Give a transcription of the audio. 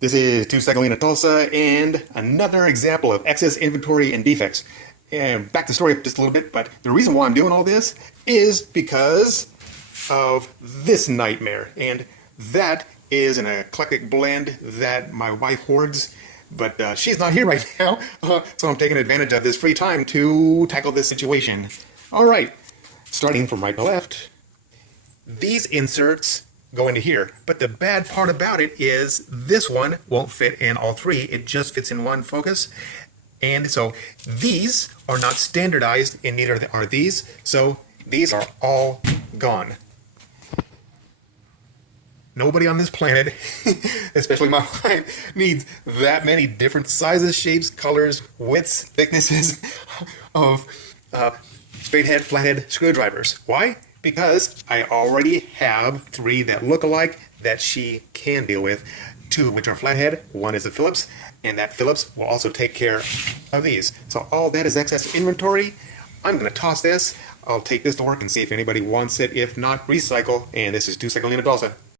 This is Tulsa, Tulsa, and another example of excess inventory and defects. And back the story up just a little bit, but the reason why I'm doing all this is because of this nightmare. And that is an eclectic blend that my wife hoards, but she's not here right now, so I'm taking advantage of this free time to tackle this situation. All right, starting from right to left, these inserts go into here. But the bad part about it is this one won't fit in all three. It just fits in one focus. And so these are not standardized, and neither are these. So these are all gone. Nobody on this planet, especially my wife, needs that many different sizes, shapes, colors, widths, thicknesses of straight head, flathead screwdrivers. Why? Because I already have three that look alike that she can deal with. Two which are flathead, one is a Phillips, and that Phillips will also take care of these. So all that is excess inventory. I'm going to toss this. I'll take this to work and see if anybody wants it. If not, recycle. And this is Tulsa, Tulsa.